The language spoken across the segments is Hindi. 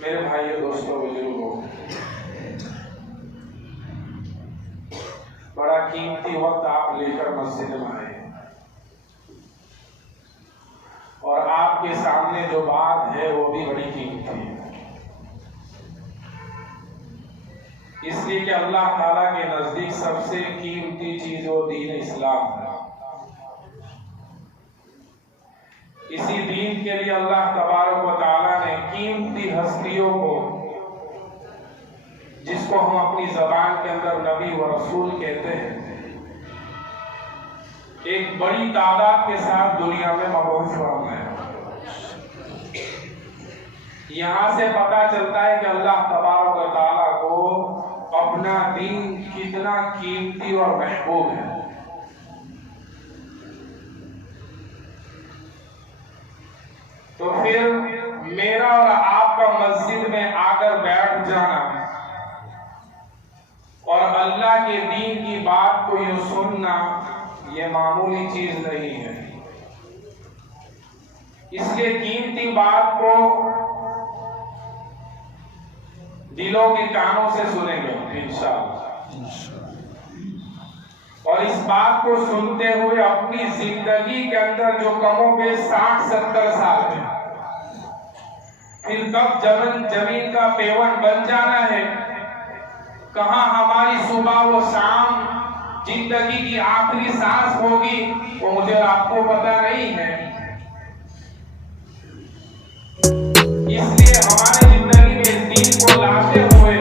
मेरे भाइयों दोस्तों बुजुर्गों, बड़ा कीमती वक्त आप लेकर मस्जिद में आए और आपके सामने जो बात है वो भी बड़ी कीमती है, इसलिए कि अल्लाह ताला के नजदीक सबसे कीमती चीज वो दीन इस्लाम है। इसी दीन के लिए अल्लाह तबारक व तआला ने कीमती हस्तियों को, जिसको हम अपनी जबान के अंदर नबी व रसूल कहते हैं, एक बड़ी तादाद के साथ दुनिया में मबऊस फरमाया। यहाँ से पता चलता है कि अल्लाह तबारक व तआला को अपना दीन कितना कीमती और महबूब है। तो फिर मेरा और आपका मस्जिद में आकर बैठ जाना और अल्लाह के दीन की बात को यूं सुनना, ये मामूली चीज नहीं है। इसलिए कीमती बात को दिलों के कानों से सुनेंगे इंशाअल्लाह, और इस बात को सुनते हुए अपनी जिंदगी के अंदर जो कमों पे 60-70 साल है, फिर कब जमीन का पेवन बन जाना है, कहां हमारी सुबह व शाम जिंदगी की आखिरी सांस होगी, वो मुझे आपको पता नहीं है। इसलिए हमारी जिंदगी में इस दीन को लाते हुए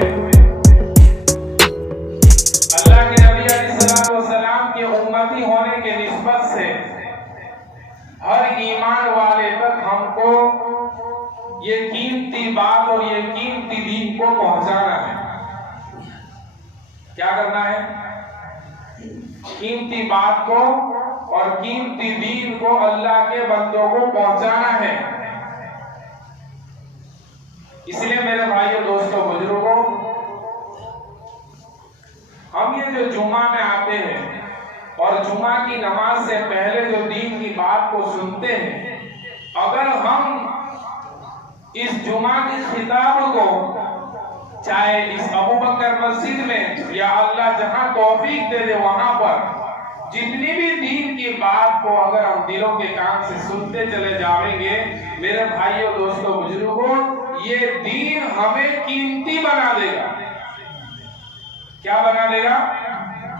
अल्लाह के नबी अलैहिस्सलाम के उम्मती होने के निस्बत से हर ईमान वाले तक हमको ये कीमती बात और ये कीमती दीन को पहुंचाना है। क्या करना है? कीमती बात को और कीमती दीन को अल्लाह के बंदों को पहुंचाना है। इसलिए मेरे भाइयों दोस्तों बुजुर्गों, हम ये जो जुमा में आते हैं और जुमा की नमाज से पहले जो दीन की बात को सुनते हैं, अगर हम इस जुमा के खिताब को चाहे इस अबू बकर मस्जिद में या अल्लाह जहां तौफीक दे दे वहां पर जितनी भी दीन की बात को अगर हम दिलों के कान से सुनते चले जाएंगे, मेरे भाइयों दोस्तों बुजुर्गों, ये दीन हमें कीमती बना देगा। क्या बना देगा?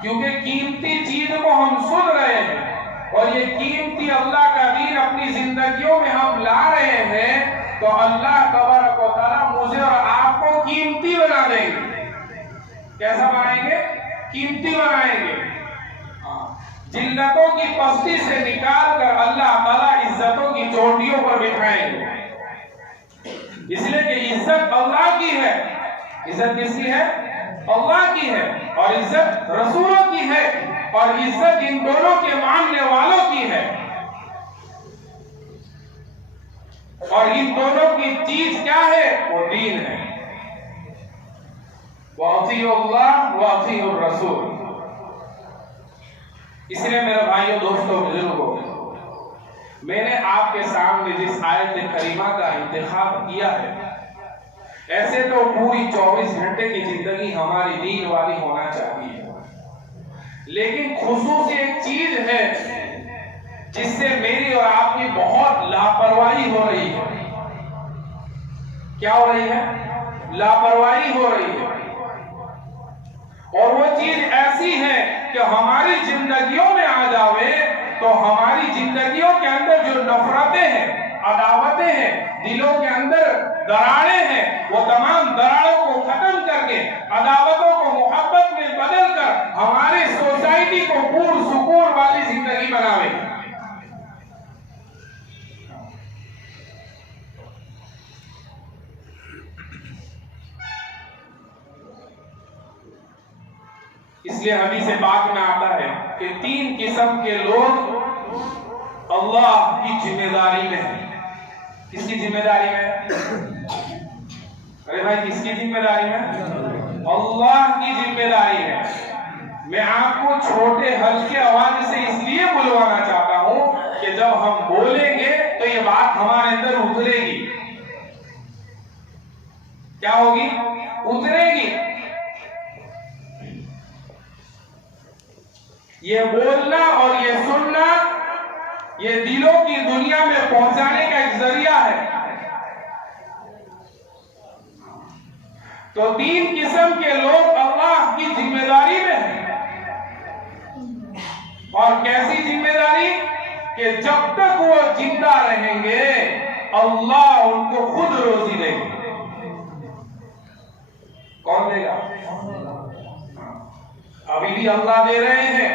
क्योंकि कीमती चीज को हम सुन रहे हैं और ये कीमती अल्लाह का दीन अपनी जिंदगियों में हम ला रहे हैं, तो अल्लाह तबारक व तआला मुझे और आपको कीमती बना देंगे। कैसा बनाएंगे? कीमती बनाएंगे। जिल्लतों की पस्ती से निकाल कर अल्लाह ताला इज्जतों की चोटियों पर बिठाएंगे। इसलिए कि इज्जत अल्लाह की है। इज्जत किसकी है? अल्लाह की है, और इज्जत रसूलों की है, और इज्जत इन दोनों के मानने वालों की है। और इन दोनों की चीज क्या है? वो दीन है। वातियुल्लाह वातियुर रसूल। इसलिए मेरे भाइयों दोस्तों बुजुर्गों, मैंने आपके सामने जिस आयत करीमा का इंतखाब किया है, ऐसे तो पूरी 24 घंटे की जिंदगी हमारी दीन वाली होना चाहिए, लेकिन खुसूस एक चीज है जिससे मेरी और आपकी बहुत लापरवाही हो रही है। क्या हो रही है? लापरवाही हो रही है। और वो चीज ऐसी है कि हमारी जिंदगियों में आ जावे तो हमारी जिंदगियों के अंदर जो नफरतें हैं, अदावतें हैं, दिलों के अंदर दरारें हैं, वो तमाम दरारों को खत्म करके अदावतों को मोहब्बत में बदल कर हमारे सोसाइटी को पुरसुकून वाली जिंदगी बनावे। इसलिए हदीस पाक में आता है कि 3 किस्म के लोग अल्लाह की जिम्मेदारी में है। किसकी जिम्मेदारी में है? अरे भाई, किसकी जिम्मेदारी में? अल्लाह की जिम्मेदारी है। मैं आपको छोटे हल्के आवाज से इसलिए बुलवाना चाहता हूं कि जब हम बोलेंगे तो ये बात हमारे अंदर उतरेगी। क्या होगी? उतरेगी। ये बोलना और ये सुनना, ये दिलों की दुनिया में पहुंचाने का एक जरिया है। तो 3 किस्म के लोग अल्लाह की जिम्मेदारी में हैं। और कैसी जिम्मेदारी? कि जब तक वो जिंदा रहेंगे अल्लाह उनको खुद रोजी देंगे। कौन देगा? अभी भी अल्लाह दे रहे हैं,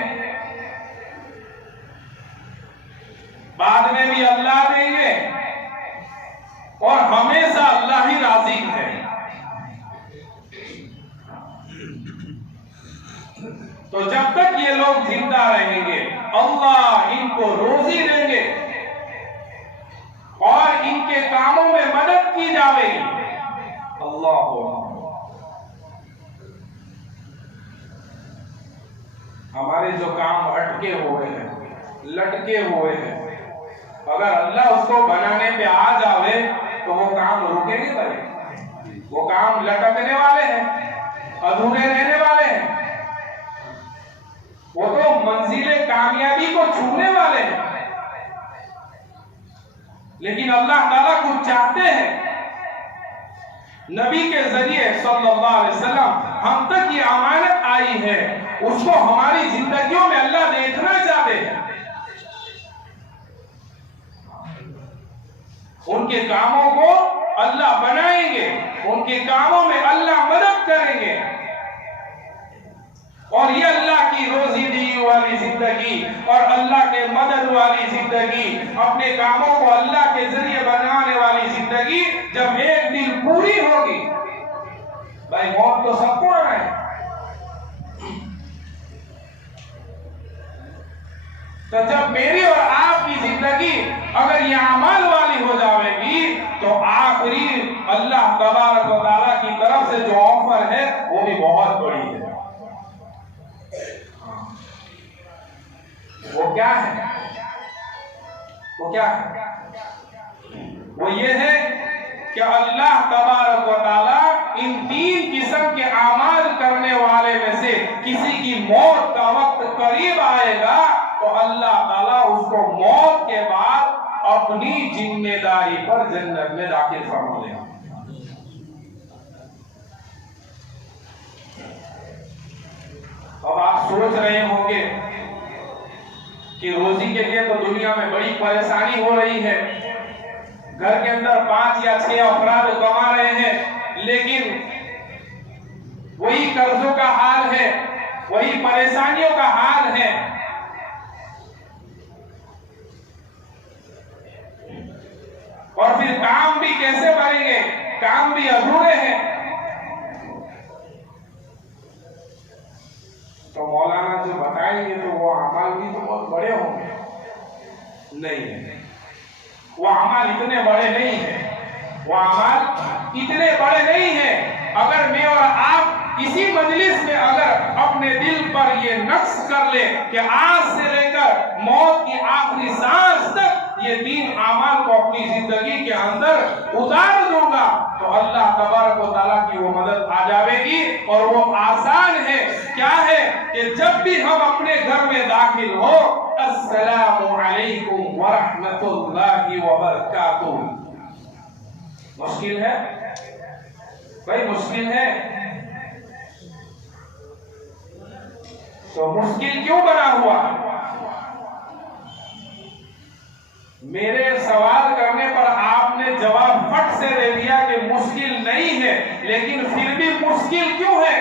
बाद में भी अल्लाह देंगे, और हमेशा अल्लाह ही राज़ी है। तो जब तक ये लोग जिंदा रहेंगे अल्लाह इनको रोजी देंगे और इनके कामों में मदद की जाएगी। अल्लाह हमारे जो काम अटके हुए हैं, लटके हुए हैं, अगर अल्लाह उसको बनाने पे आ जावे तो वो काम रुकेंगे भाई? वो काम लटकने वाले हैं, अधूरे रहने वाले हैं। वो तो मंजिले कामयाबी को छूने वाले हैं। लेकिन अल्लाह ताला कुछ चाहते हैं। नबी के जरिए सल्लल्लाहु अलैहि वसल्लम हम तक ये अमानत आई है, उसको हमारी जिंदगियों में अल्लाह देखना चाहते हैं। उनके कामों को अल्लाह बनाएंगे, उनके कामों में अल्लाह मदद करेंगे, और ये अल्लाह की रोजी दी वाली जिंदगी और अल्लाह के मदद वाली जिंदगी, अपने कामों को अल्लाह के जरिए बनाने वाली जिंदगी जब एक दिन पूरी होगी, भाई मौत तो सबको आना है। तो जब मेरी और आपकी जिंदगी अगर ये अमल वाली हो जाएगी तो आखिरी अल्लाह तबारक व तआला की तरफ से जो ऑफर है वो भी बहुत बड़ी है। वो क्या है? वो क्या है? वो ये है कि अल्लाह तबारक व तआला इन 3 किस्म के अमाल करने वाले में से किसी की मौत का वक्त करीब आएगा तो अल्लाह ताला उसको मौत के बाद अपनी जिम्मेदारी पर जन्नत में दाखिल फरमा देगा। अब आप सोच रहे होंगे कि रोजी के लिए तो दुनिया में बड़ी परेशानी हो रही है, घर के अंदर 5 या 6 अफराद कमा रहे हैं, लेकिन वही कर्जों का हाल है, वही परेशानियों का हाल है। और फिर काम भी कैसे बढ़ेंगे? काम भी अधूरे हैं। तो मौलाना जो बताएंगे तो वो अमाल भी तो बहुत बड़े होंगे। नहीं है, वो अमाल इतने बड़े नहीं है, वो अमाल इतने बड़े नहीं है। अगर मैं और आप इसी मजलिस में अगर अपने दिल पर ये नक्श कर ले कि आज से लेकर मौत की आखिरी सांस तक ये 3 आमाल को अपनी जिंदगी के अंदर उतार दूंगा तो अल्लाह तबारक व तआला की वो मदद आ जाएगी। और वो आसान है, क्या है कि जब भी हम अपने घर में दाखिल हो, अस्सलामु अलैकुम व रहमतुल्लाहि व बरकातुहू। मुश्किल है भाई, मुश्किल है। तो मुश्किल क्यों बना हुआ? मेरे सवाल करने पर आपने जवाब फट से दे दिया कि मुश्किल नहीं है, लेकिन फिर भी मुश्किल क्यों है?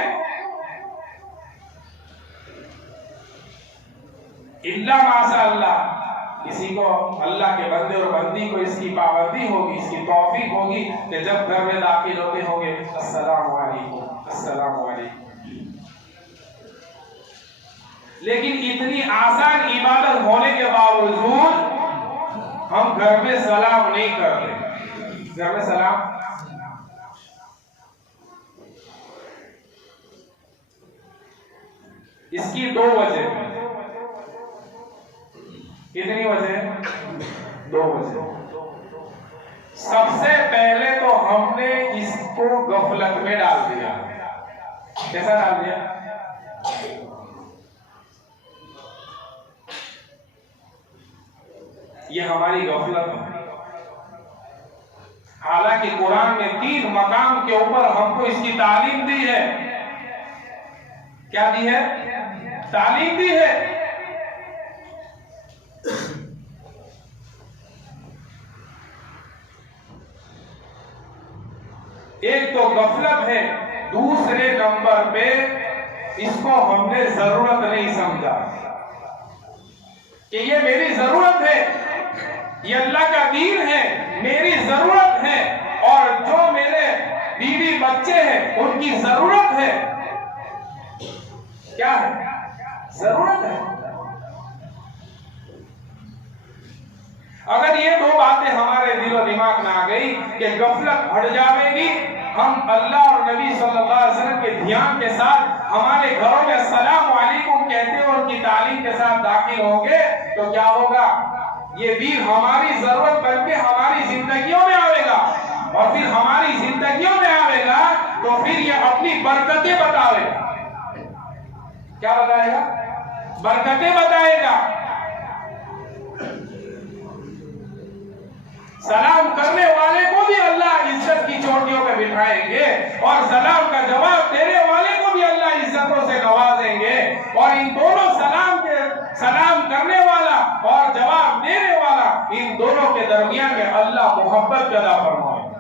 इल्ला माशाअल्लाह, किसी को अल्लाह के बंदे और बंदी को इसकी पाबंदी होगी, इसकी तौफीक होगी कि जब घर में दाखिल होते होंगे अस्सलामु अलैकुम, अस्सलामु अलैकुम। लेकिन इतनी आसान इबादत होने के बावजूद हम घर में सलाम नहीं करते। घर में सलाम, इसकी 2 वजह। कितनी वजह? 2 वजह। सबसे पहले तो हमने इसको गफलत में डाल दिया। कैसा डाल दिया? ये हमारी गफलत है। हालांकि कुरान ने 3 मकाम के ऊपर हमको इसकी तालीम दी है। क्या दी है? तालीम दी है। एक तो गफलत है, दूसरे नंबर पे इसको हमने जरूरत नहीं समझा कि ये मेरी जरूरत है, ये अल्लाह का दीन है, मेरी जरूरत है, और जो मेरे बीवी बच्चे हैं उनकी जरूरत है। क्या है? जरूरत है। अगर ये 2 बातें हमारे दिलो दिमाग में आ गई कि गफलत हट जाएगी, हम अल्लाह और नबी सल्लल्लाहु अलैहि वसल्लम के ध्यान के साथ हमारे घरों में अस्सलामु अलैकुम कहते हुए उनकी तालीम के साथ दाखिल होंगे, तो क्या होगा? ये दीन हमारी जरूरत बनके हमारी जिंदगियों में आएगा, और फिर हमारी जिंदगियों में आएगा तो फिर ये अपनी बरकतें बताएगा। क्या बताएगा? बरकतें बताएगा। सलाम करने वाले को भी अल्लाह इज्जत की चोटियों पे बिठाएंगे, और सलाम का जवाब देने वाले को भी अल्लाह इज्जतों से नवाजेंगे। और इन दोनों सलाम करने वाला और जवाब देने वाला, इन दोनों के दरमियान में अल्लाह मोहब्बत पैदा फरमाएगा।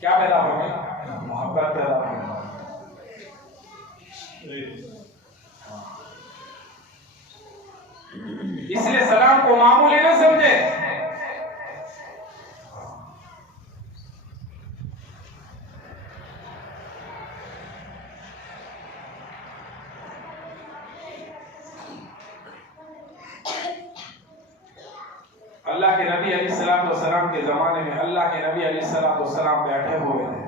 क्या पैदा फरमाएगा? मोहब्बत पैदा फरमाएगा। इसलिए सलाम को मामूली न समझे। अल्लाह के नबी अलैहिस्सलाम के जमाने में अल्लाह के नबी अलैहिस्सलाम बैठे हुए थे।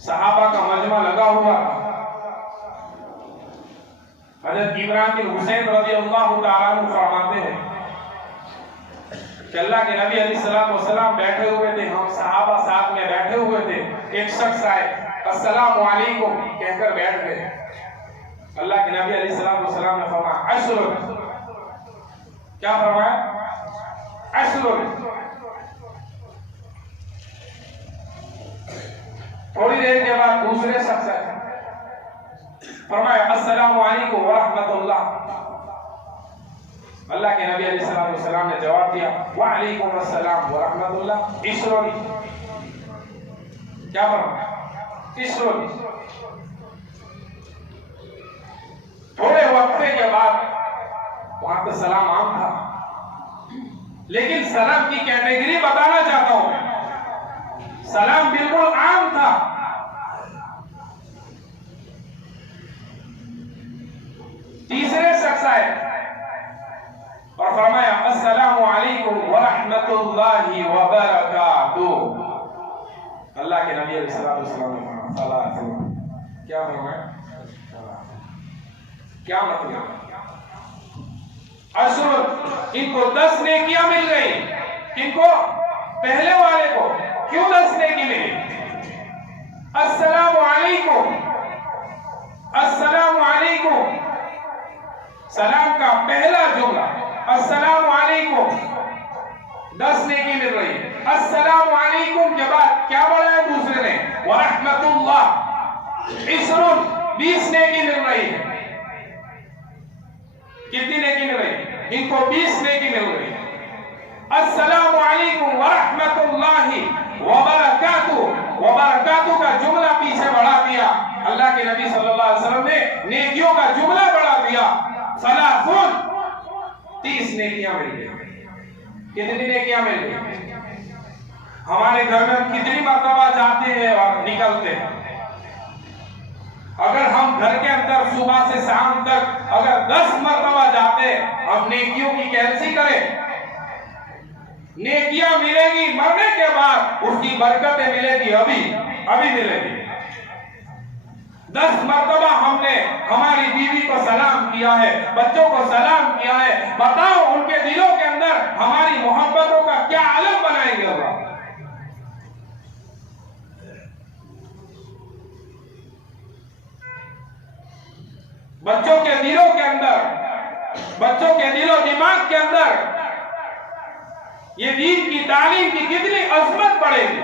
सहाबा का मजमा लगा हुआ था। हजरत इमरान बिन हुसैन रज़ियल्लाहु ताला अन्हु फरमाते हैं कि अल्लाह के नबी अलैहिस्सलाम बैठे हुए थे, हम सहाबा साथ में बैठे हुए थे। एक शख्स आए, अस्सलामु अलैकुम कहकर बैठ गए। अल्लाह के नबी अलैहिस्सलाम ने फरमाया अश्रुन। क्या फरमाया? अश्रुन। थोड़ी देर के बाद दूसरे शख्स आए, फरमाया अस्सलामु अलैकुम व रहमतुल्लाह। अल्लाह के नबी अलैहिस्सलाम ने जवाब दिया व अलैकुम अस्सलाम व रहमतुल्लाह। इश्रोनी। क्या फरमाया? इश्रोनी। थोड़े वक्फे के बाद वहां पे सलाम आम था, लेकिन सलाम की कैटेगरी बताना चाहता हूं मैं। सलाम बिल्कुल आम था। तीसरे शख्स आए और फरमाया अस्सलामु अलैकुम व रहमतुल्लाहि व बरकातुहू। अल्लाह के नबी अलैहिस्सलाम ने फरमाया क्या फरमाया? क्या मतलब? अशरुन, इनको 10 नेकियां मिल गई। किनको? पहले वाले को। क्यों 10 नेकी मिली? अस्सलामु अलैकुम, अस्सलामु अलैकुम, सलाम का पहला जुमला अस्सलामु अलैकुम, 10 नेकी मिल रही है। अस्सलामु अलैकुम के बाद क्या बोला है दूसरे ने? व रहमतुल्लाह, इशरुन, 20 नेकी मिल रही है। कितनी नेकी मिल रही है? इनको 20 नेकी मिल रही है। अस्सलामु अलैकुम व रहमतुल्लाहि व बरकातुहू, व बरकातुहू का जुमला पीछे बढ़ा दिया। अल्लाह के नबी सल्लल्लाहु अलैहि वसल्लम ने नेकियों का जुमला बढ़ा दिया। सलासुन, 30 नेकियां मिल गई। कितनी नेकियां मिल गई? हमारे घर में कितनी मर्तबा जाते हैं और निकलते हैं? अगर हम घर के अंदर सुबह से शाम तक अगर 10 मर्तबा जाते, हम नेकियों की कैंसी करें? नेकियां मिलेगी मरने के बाद, उसकी बरकतें मिलेगी अभी मिलेगी। 10 मर्तबा हमने हमारी बीवी को सलाम किया है, बच्चों को सलाम किया है। बताओ उनके दिलों के अंदर हमारी मोहब्बतों का क्या आलम बनाएंगे अल्लाह? बच्चों के दिलों के अंदर, बच्चों के दिलो दिमाग के अंदर ये दीन की तालीम की कितनी अजमत बढ़ेगी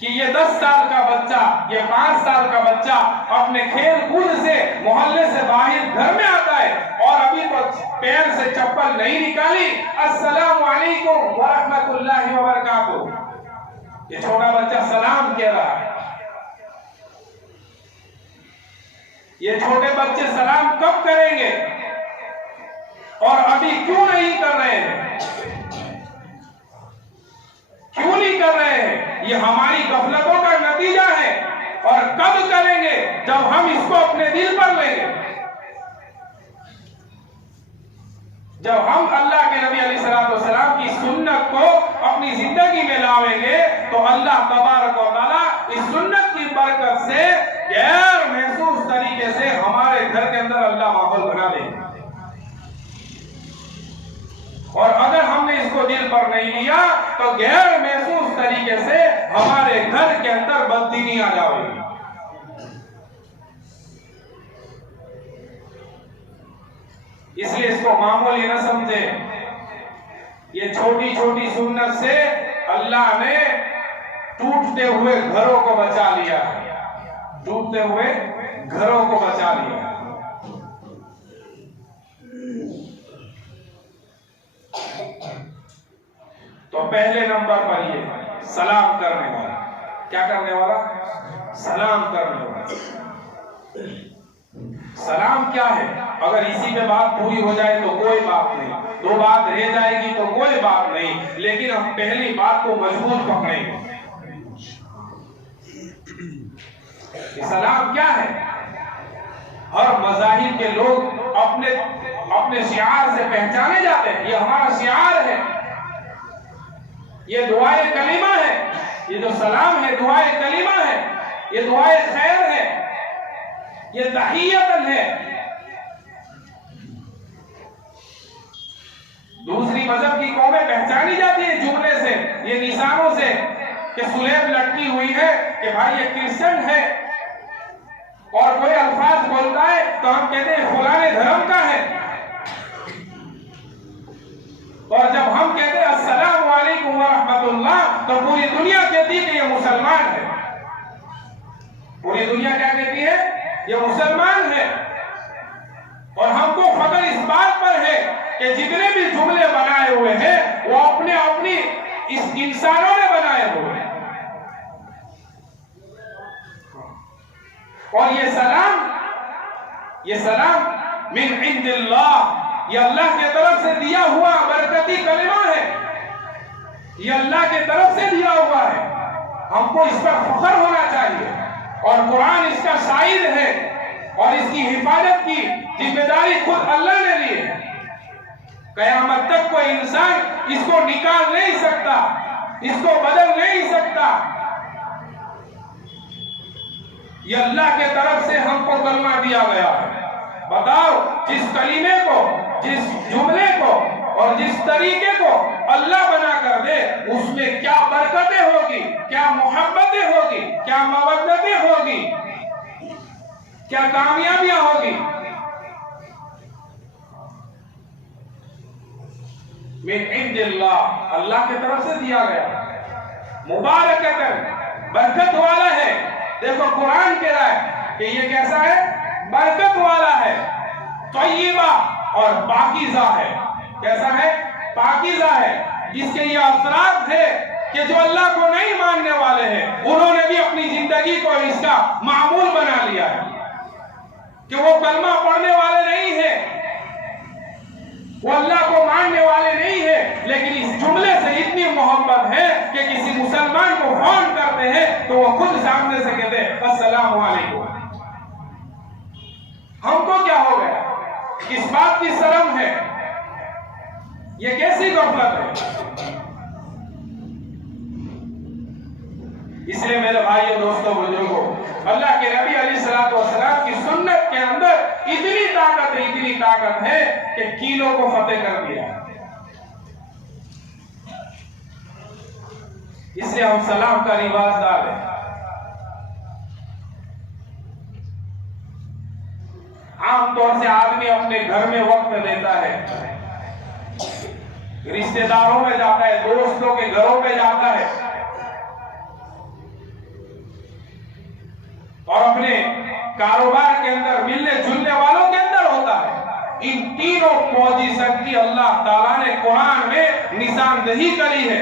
कि ये 10 साल का बच्चा, ये 5 साल का बच्चा अपने खेल कूद से मोहल्ले से बाहर घर में आता है और अभी तो पैर से चप्पल नहीं निकाली, अस्सलामु अलैकुम व रहमतुल्लाहि व बरकातुहू, ये छोटा बच्चा सलाम कह रहा है। ये छोटे बच्चे सलाम कब करेंगे और अभी क्यों नहीं कर रहे हैं? क्यों नहीं कर रहे हैं? ये हमारी गफलतों का नतीजा है। और कब करेंगे? जब हम इसको अपने दिल पर लेंगे, जब हम अल्लाह के नबी अलैहिस्सलाम की सुन्नत को अपनी जिंदगी में लावेंगे तो अल्लाह तबारक व तआला इस सुन्नत की बरकत से गैर महसूस तरीके से हमारे घर के अंदर अल्लाह माहौल बना देंगे। और अगर हमने इसको दिल पर नहीं लिया तो गैर महसूस तरीके से हमारे घर के अंदर बददीनी आ जाएगी। इसलिए इसको मामूली न समझे। ये छोटी छोटी सुन्नत से अल्लाह ने टूटते हुए घरों को बचा लिया, टूटते हुए घरों को बचा लिया। तो पहले नंबर पर ये सलाम करने वाला, क्या करने वाला? सलाम करने वाला। सलाम क्या है? अगर इसी पे बात पूरी हो जाए तो कोई बात नहीं, 2 बात रह जाएगी तो कोई बात नहीं, लेकिन हम पहली बात को मजबूत पकड़ेंगे। सलाम क्या है? हर मज़ाहिब के लोग अपने अपने शिआर से पहचाने जाते हैं। ये हमारा शिआर है, ये दुआए कलीमा है, ये जो सलाम है दुआए कलीमा है, ये दुआए खैर है, ये तहियतन है। दूसरी मजहब की कौमें पहचानी जाती है जुमले से, ये निशानों से कि सुलेब लटकी हुई है कि भाई ये क्रिश्चियन है, और कोई अल्फाज बोलता है तो हम कहते हैं फलाने धर्म का है। और जब हम कहते हैं अस्सलामु अलैकुम व रहमतुल्लाह तो पूरी दुनिया कहती है कि ये मुसलमान है। पूरी दुनिया क्या कहती है? ये मुसलमान है। और हमको फख्र इस बात पर है कि जितने भी जुमले बनाए हुए हैं वो अपने अपनी इस इंसानों ने बनाए हुए हैं। और ये सलाम मिन इंदिल्लाह, ये अल्लाह के तरफ से दिया हुआ बरकती कलिमा है, ये अल्लाह के तरफ से दिया हुआ है। हमको इस पर फख्र होना चाहिए। और कुरान इसका शाहिद है और इसकी हिफाजत की जिम्मेदारी खुद अल्लाह ने ली है। कयामत तक कोई इंसान इसको निकाल नहीं सकता, इसको बदल नहीं सकता। ये अल्लाह के तरफ से हमको कलमा दिया गया है। बताओ, जिस कलीमे को, जिस जुमले को और जिस तरीके को अल्लाह बना कर दे, उसमें क्या बरकतें होगी, क्या मोहब्बतें होगी, क्या मवद्दतें होगी, क्या कामयाबियां होगी। मिन इंदिल्लाह, अल्लाह की तरफ से दिया गया, मुबारकतन, बरकत वाला है। देखो कुरान कह रहा है कि ये कैसा है, बरकत वाला है, तय्यबा और पाकीज़ा है। कैसा है, पाकीज़ा है, जिसके ये असरात है कि जो अल्लाह को नहीं मानने वाले हैं, उन्होंने भी अपनी जिंदगी को इसका मामूल बना लिया है कि वो कलमा पढ़ने वाले नहीं है, वो अल्लाह को मानने वाले नहीं है, लेकिन इस जुमले से इतनी मोहब्बत है कि किसी मुसलमान को फोन करते हैं तो वो खुद सामने से कहते हैं अस्सलाम वालेकुम। हमको क्या हो गया, किस बात की शर्म है, ये कैसी गफलत है। इसलिए मेरे भाइयों, दोस्तों, बुजुर्गों, अल्लाह के नबी अलैहिस्सलातु वस्सलाम की सुन्नत के अंदर इतनी ताकत है कि कीलों को फतेह कर दिया। इसलिए हम सलाम का रिवाज डालें। आमतौर से आदमी अपने घर में वक्त देता है, रिश्तेदारों में जाता है, दोस्तों के घरों में जाता है और अपने कारोबार के अंदर मिलने जुलने वालों के अंदर होता है। इन तीनों पोजीशन की अल्लाह ताला ने कुरान में निशानदही करी है,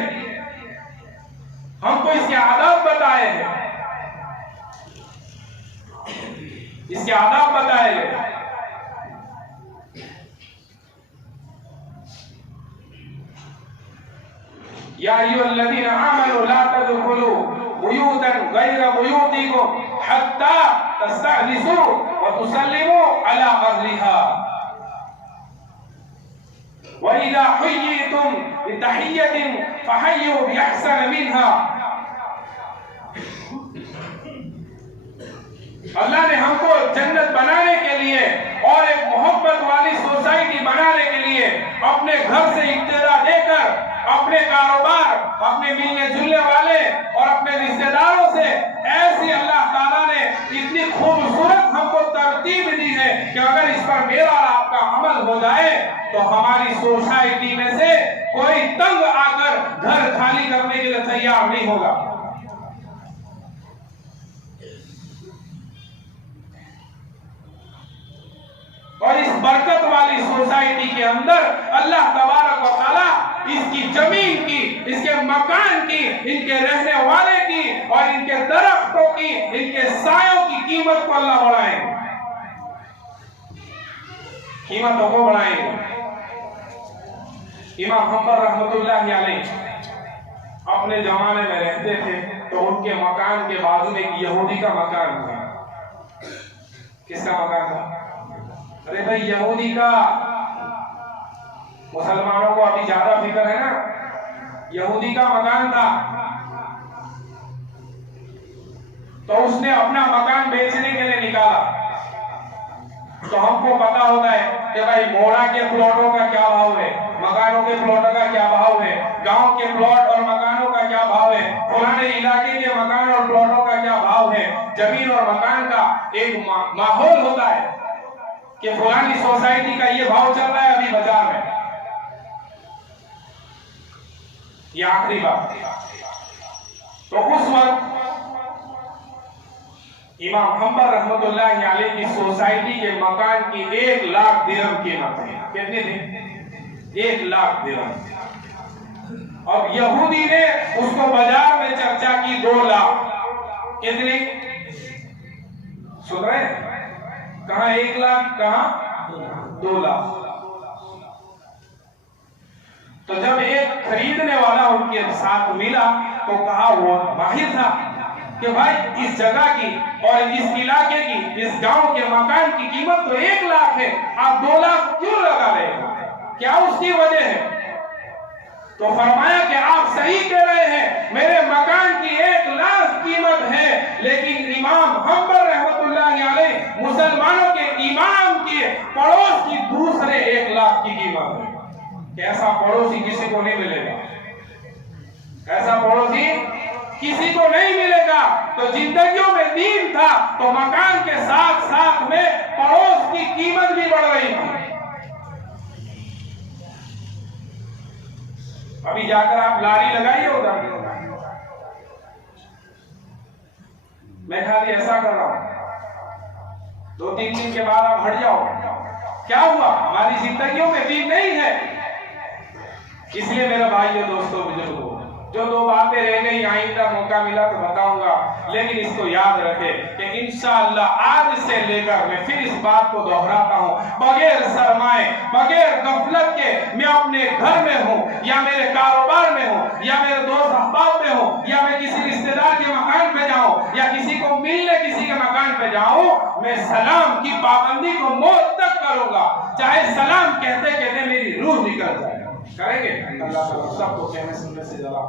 हमको इसके आदाब बताए हैं, इसके आदाब बताए गए। या अय्युहल्लज़ीना आमनू ला तदखुलू बुयूतन गैरा बुयूतिकुम हत्ता तस्तअनिसू व तुसल्लिमू अला अहलिहा व इज़ा हुय्यितुम बितहिय्यतिन फहय्यू बिअहसन मिनहा। अल्लाह ने हमको जन्नत बनाने के लिए और एक मोहब्बत वाली सोसाइटी बनाने के लिए अपने घर से इब्तिदा देकर अपने कारोबार, अपने मिलने जुलने वाले और अपने रिश्तेदारों से ऐसी अल्लाह ताला ने इतनी खूबसूरत हमको तरतीब दी है कि अगर इस पर मेरा और आपका अमल हो जाए तो हमारी सोसाइटी में से कोई तंग आकर घर खाली करने के लिए तैयार नहीं होगा। और इस बरकत वाली सोसाइटी के अंदर अल्लाह तबारक व तआला इसकी जमीन की, इसके मकान की, इनके रहने वाले की और इनके दरख्तों की, इनके सायों की कीमत को अल्लाह बढ़ाएंगे, कीमतों को बढ़ाएंगे। इमाम हम्बर रहमतुल्लाह अलैह अपने जमाने में रहते थे तो उनके मकान के बाजू में एक यहूदी का मकान था। किसका मकान था? अरे भाई, यहूदी का। मुसलमानों को अभी ज्यादा फिक्र है ना, यहूदी का मकान था। तो उसने अपना मकान बेचने के लिए निकाला। तो हमको पता होता है कि भाई मोड़ा के प्लॉटों का क्या भाव है, मकानों के प्लॉटों का क्या भाव है, गांव के प्लॉट और मकानों का क्या भाव है, पुराने इलाके के मकान और प्लॉटों का क्या भाव है। जमीन और मकान का एक माहौल होता है कि फलानी सोसाइटी का ये भाव चल रहा है अभी बाजार में। ये आखिरी बात। तो उस वक्त इमाम हम्बर रहमतुल्लाह अलैह की सोसाइटी के मकान की 1 लाख दिरहम कीमत है। कितनी थी? 1 लाख दिरहम। अब यहूदी ने उसको बाजार में चर्चा की 2 लाख। कितनी? सुन रहे हैं? कहां 1 लाख, कहां 2 लाख। तो जब एक खरीदने वाला उनके साथ मिला तो कहा, वो माहिर था कि भाई इस जगह की और इस इलाके की, इस गांव के मकान की कीमत तो 1 लाख है, आप 2 लाख क्यों लगा रहे हो, क्या उसकी वजह है? तो फरमाया कि आप सही कह रहे हैं, मेरे मकान की 1 लाख कीमत है, लेकिन इमाम हम्बर रहमतुल्लाह रहमतुल्लाह अलैह मुसलमानों के इमाम के पड़ोस की दूसरे 1 लाख की कीमत है। ऐसा पड़ोसी किसी को नहीं मिलेगा, ऐसा पड़ोसी किसी को नहीं मिलेगा। तो जिंदगियों में दीन था तो मकान के साथ साथ में पड़ोस की कीमत भी बढ़ रही थी। अभी जाकर आप लारी लगाइए उधर, मैं खाली ऐसा कर रहा हूं, 2-3 दिन के बाद आप हट जाओ। क्या हुआ? हमारी जिंदगियों में दीन नहीं है। इसलिए मेरे भाइयों, दोस्तों, बुजुर्गों, जो 2 बातें रह गई, आइंदा मौका मिला तो बताऊंगा, लेकिन इसको याद रखें कि इंशाअल्लाह आज से लेकर मैं फिर इस बात को दोहराता हूं, बगैर सरमाए, बगैर गफलत के मैं अपने घर में हूं या मेरे कारोबार में हूं या मेरे दोस्त अहबाब में हूं या मैं किसी रिश्तेदार के मकान पे जाऊं या किसी को मिलने किसी के मकान पे जाऊं, मैं सलाम की पाबंदी को मौत तक करूंगा, चाहे सलाम कहते कहते मेरी रूह निकल जाए। करेंगे? अल्लाह सबको कहने सुनने से ज्यादा